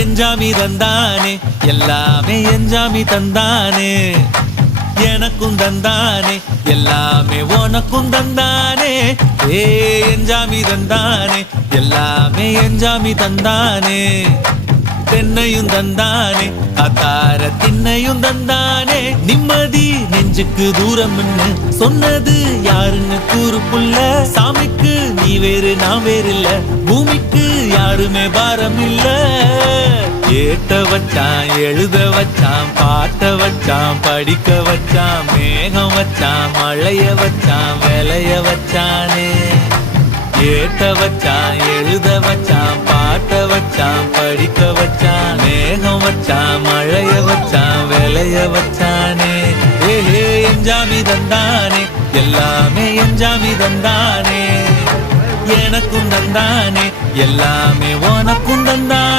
எஞ்சாமி தந்தானே எல்லாமே எஞ்சாமி தந்தானே எனக்கும் தந்தானே எல்லாமே உனக்கும் தந்தானே ஏ எஞ்சாமி தந்தானே எல்லாமே எஞ்சாமி தந்தானே தென்னையும் தந்தானே காத்தார திண்ணையும் தந்தானே நிம்மதி நெஞ்சுக்கு தூரம்னு சொன்னது யாருன்னு கூறு புள்ள சாமிக்கு நீ வேறு நான் வேறு இல்ல பூமிக்கு யாருமே பாரம் இல்ல ஏட்ட வச்சான் எழுத வச்சான் பாட்ட வச்சான் படிக்க வச்சான் மேகம் வச்சான் மழைய வச்சான் விளைய வச்சானே ஏட்ட வச்சான் எழுத வச்சான் பாட்ட வச்சான் படிக்க வச்சான் மேகம் வச்சான் மழைய வச்சான் விளைய வச்சானே ஏ எஞ்சாமி தந்தானே எல்லாமே எஞ்சாமி தந்தானே எனக்கும் தந்தானே எல்லாமே உனக்கும் தந்தானே